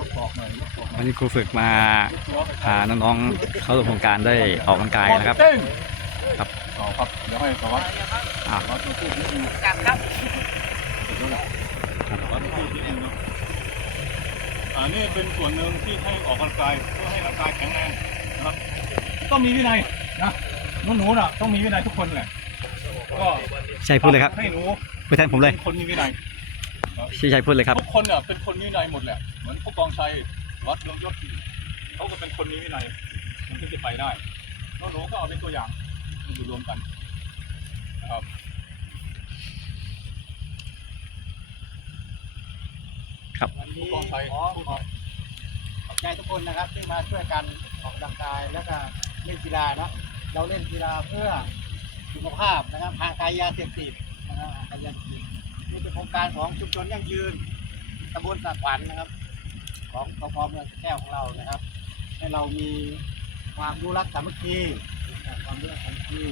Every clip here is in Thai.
วัอยนนี้ครูฝึกมาพาน้องๆเข้าร่วมโครงการได้ออกกำลังกายนะครับเต้งครับต่อครับเดี๋ยวให้สวัสดิ์อ่าสวัสดิ์พูดนิดนึงครับครับเสร็จแล้วแหละสวัสดิ์พูดนิดนึงเนาะอ่านี่เป็นส่วนหนึ่งที่ให้ออกกำลังกายเพื่อให้ร่างกายแข็งแรงนะครับต้องมีวินัยนะหนูๆน่ะต้องมีวินัยทุกคนแหละก็ใช่พูดเลยครับให้หนูพูดแทนผมเลยเป็นคนมีวินัย พี่ชัยพูดเลยครับ ทุกคนเนี่ยเป็นคนมีวินัยหมดแหละ เหมือนผู้กองชัยวัดเรืองยศเขาก็เป็นคนมีวินัยมันถึงจะไปได้น้องหนูก็เอาเป็นตัวอย่างมันอยู่รวมกันนะครับวันนี้ผู้กองชัยขอพูดหน่อยขอบใจทุกคนนะครับที่มาช่วยกันออกกำลังกายแล้วก็เล่นกีฬาเนาะเราเล่นกีฬาเพื่อสุขภาพนะครับห่างไกลยาเสพติด นะครับยั่งยืนนี่เป็นโครงการของชุมชนยั่งยืนตำบลสะขวัญนะครับ ของสพเมืองแก้วของเรานะครับ ให้เรามีความรู้รักสามัคคีครับความรู้รักสามัคคี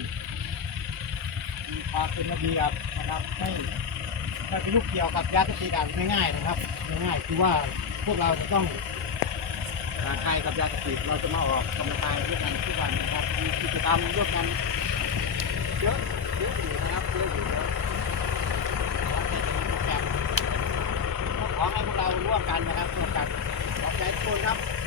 มีความเป็นระเบียบนะครับไม่ไม่ไปยุ่งเกี่ยวกับยาเสพติดง่ายๆนะครับง่ายๆคือว่าพวกเราจะต้องห่างไกลกับยาเสพติดเราจะมาออกกำลังกายด้วยกันทุกวันนะครับมีกิจกรรมร่วมกันเยอะเยอะอยู่นะครับเยอะอยู่แล้วแต่จะมีโปรแกรม ขอให้พวกเราร่วมกันนะครับร่วมกันขอบใจทุกคนครับจะได้รับ